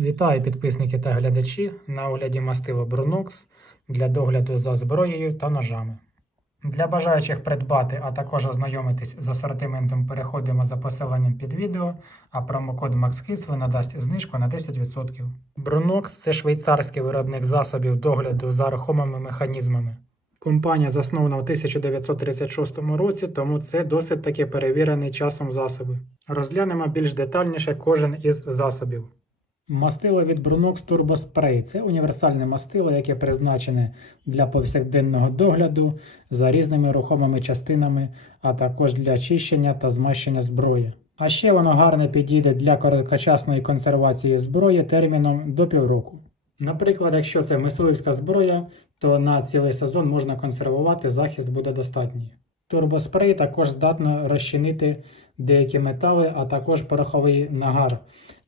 Вітаю підписники та глядачі на огляді мастило Brunox для догляду за зброєю та ножами. Для бажаючих придбати, а також ознайомитись з асортиментом, переходимо за посиланням під відео, а промокод MAXKISS надасть знижку на 10%. Brunox – це швейцарський виробник засобів догляду за рухомими механізмами. Компанія заснована в 1936 році, тому це досить таки перевірений часом засоби. Розглянемо більш детальніше кожен із засобів. Мастило від Brunox Turbo Spray – це універсальне мастило, яке призначене для повсякденного догляду за різними рухомими частинами, а також для чищення та змащення зброї. А ще воно гарно підійде для короткочасної консервації зброї терміном до півроку. Наприклад, якщо це мисливська зброя, то на цілий сезон можна консервувати, захист буде достатній. Турбоспрей також здатно розчинити деякі метали, а також пороховий нагар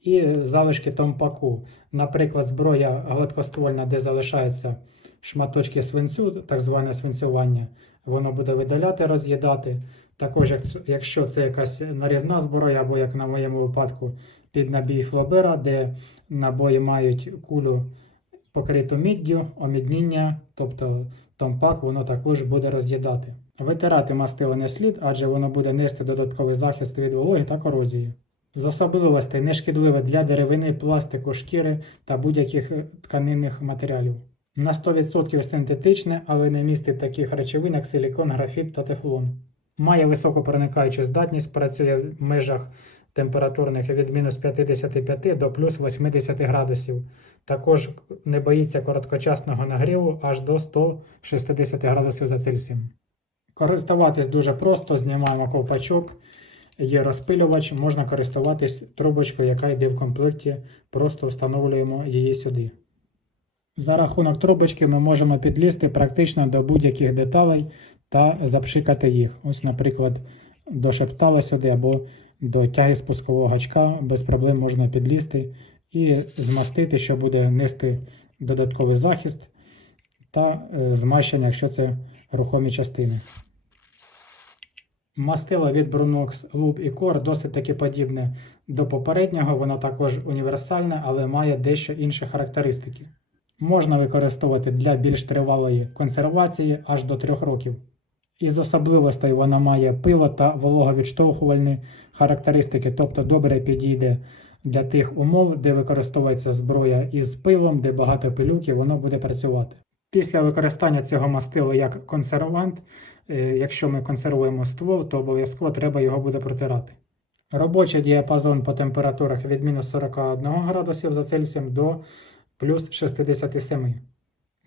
і залишки томпаку. Наприклад, зброя гладкоствольна, де залишаються шматочки свинцю, так зване свинцювання, воно буде видаляти, роз'їдати. Також, якщо це якась нарізна зброя, або як на моєму випадку, під набій флобера, де набої мають кулю покриту міддю, омідніння, тобто томпак, воно також буде роз'їдати. Витирати мастило не слід, адже воно буде нести додатковий захист від вологи та корозії. З особливостей нешкідливе для деревини, пластику, шкіри та будь-яких е, тканинних матеріалів. На 100% синтетичне, але не містить таких речовин, як силікон, графіт та тефлон. Має високу проникаючу здатність, працює в межах температурних від мінус 55 до плюс 80 градусів. Також не боїться короткочасного нагріву аж до 160 градусів за Цельсієм. Користуватись дуже просто, знімаємо ковпачок, є розпилювач, можна користуватись трубочкою, яка йде в комплекті, просто встановлюємо її сюди. За рахунок трубочки ми можемо підлізти практично до будь-яких деталей та запшикати їх. Ось, наприклад, до шептала сюди або до тяги спускового гачка без проблем можна підлізти і змастити, що буде нести додатковий захист та е, змащення, якщо це рухомі частини. Мастило від Brunox Loop і Core досить таки подібне до попереднього, воно також універсальне, але має дещо інші характеристики. Можна використовувати для більш тривалої консервації аж до 3 років. Із особливостей вона має пило та вологовідштовхувальні характеристики, тобто добре підійде для тих умов, де використовується зброя із пилом, де багато пилюки, воно буде працювати. Після використання цього мастила як консервант, якщо ми консервуємо ствол, то обов'язково треба його буде протирати. Робочий діапазон по температурах від мінус 41 градусів за Цельсієм до плюс 67.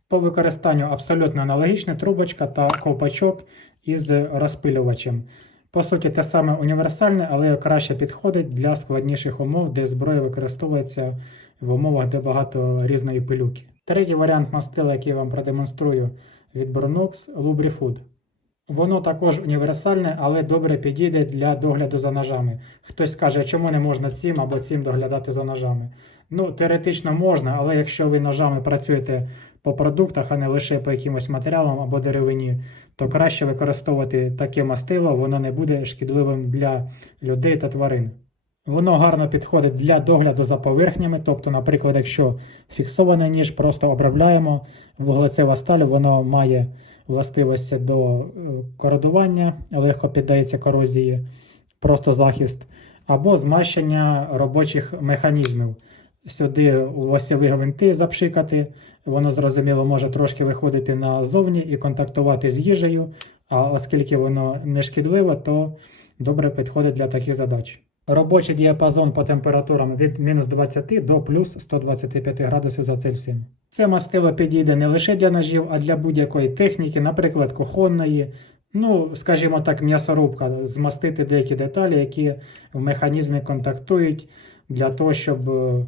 По використанню абсолютно аналогічна трубочка та ковпачок із розпилювачем. По суті, те саме універсальне, але краще підходить для складніших умов, де зброя використовується в умовах, де багато різної пилюки. Третій варіант мастила, який я вам продемонструю від Brunox Lubrifood. Воно також універсальне, але добре підійде для догляду за ножами. Хтось скаже, чому не можна цим або цим доглядати за ножами. Ну, теоретично можна, але якщо ви ножами працюєте по продуктах, а не лише по якимось матеріалам або деревині, то краще використовувати таке мастило, воно не буде шкідливим для людей та тварин. Воно гарно підходить для догляду за поверхнями, тобто, наприклад, якщо фіксований ніж, просто обробляємо вуглецева сталь, воно має властивості до е, кородування, легко піддається корозії, просто захист, або змащення робочих механізмів. Сюди у осьові гвинти запшикати, воно зрозуміло може трошки виходити назовні і контактувати з їжею, а оскільки воно не шкідливе, то добре підходить для таких задач. Робочий діапазон по температурам від мінус 20 до плюс 125 градусів за Цельсієм. Це мастило підійде не лише для ножів, а для будь-якої техніки, наприклад, кухонної, ну, скажімо так, м'ясорубка, змастити деякі деталі, які в механізмі контактують для того, щоб е,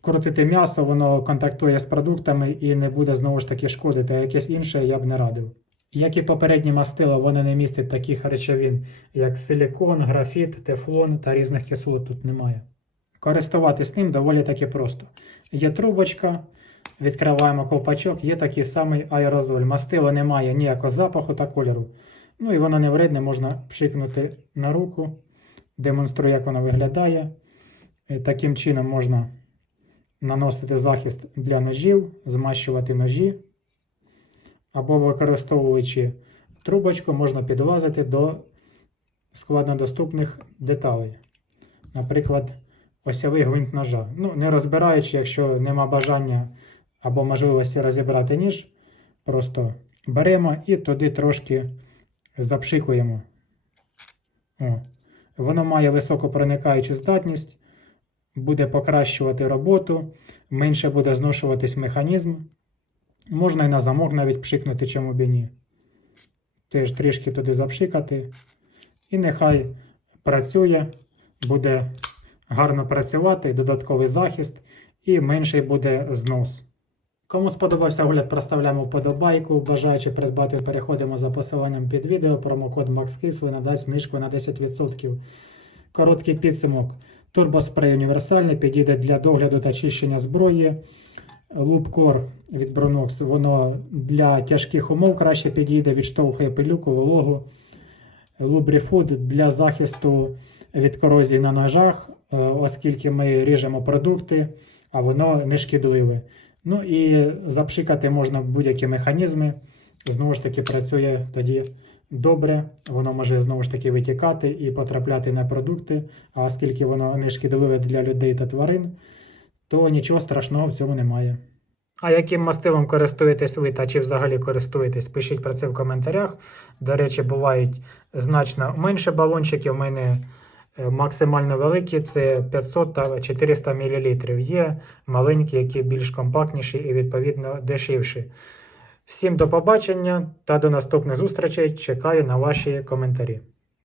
крутити м'ясо, воно контактує з продуктами і не буде знову ж таки шкодити, а якесь інше я б не радив. Як і попередні мастила, вони не містять таких речовин, як силікон, графіт, тефлон та різних кислот тут немає. Користуватись ним доволі таки просто. Є трубочка, відкриваємо ковпачок, є такий самий аерозоль. Мастило не має ніякого запаху та кольору. Ну і воно не вредне, можна пшикнути на руку, демонструю, як воно виглядає. Е, Таким чином можна наносити захист для ножів, змащувати ножі, або використовуючи трубочку, можна підлазити до складнодоступних деталей. Наприклад, осьовий гвинт ножа. Ну, не розбираючи, якщо нема бажання або можливості розібрати ніж, просто беремо і туди трошки запшикуємо. О. Воно має високу проникаючу здатність, буде покращувати роботу, менше буде зношуватись механізм. Можна і на замок навіть пшикнути, чому б і ні. Теж трішки туди запшикати. І нехай працює, буде гарно працювати, додатковий захист і менший буде знос. Кому сподобався огляд, проставляємо вподобайку. Бажаючи придбати, переходимо за посиланням під відео. Промокод MaxKisli надасть знижку на 10%. Короткий підсумок. Турбоспрей універсальний, підійде для догляду та чищення зброї. Лупкор від Bronox, воно для тяжких умов краще підійде, відштовхує пилюку, вологу. Лубріфуд для захисту від корозії на ножах, е, оскільки ми ріжемо продукти, а воно не шкідливе. Ну і запшикати можна будь-які механізми. Знову ж таки, працює тоді добре, воно може знову ж таки витікати і потрапляти на продукти. А оскільки воно не шкідливе для людей та тварин, то нічого страшного в цьому немає. А яким мастилом користуєтесь ви та чи взагалі користуєтесь? Пишіть про це в коментарях. До речі, бувають значно менше балончиків. У мене е, максимально великі це 500 та 400 мл. Є маленькі, які більш компактніші і відповідно дешевші. Всім до побачення та до наступних зустрічей. Чекаю на ваші коментарі.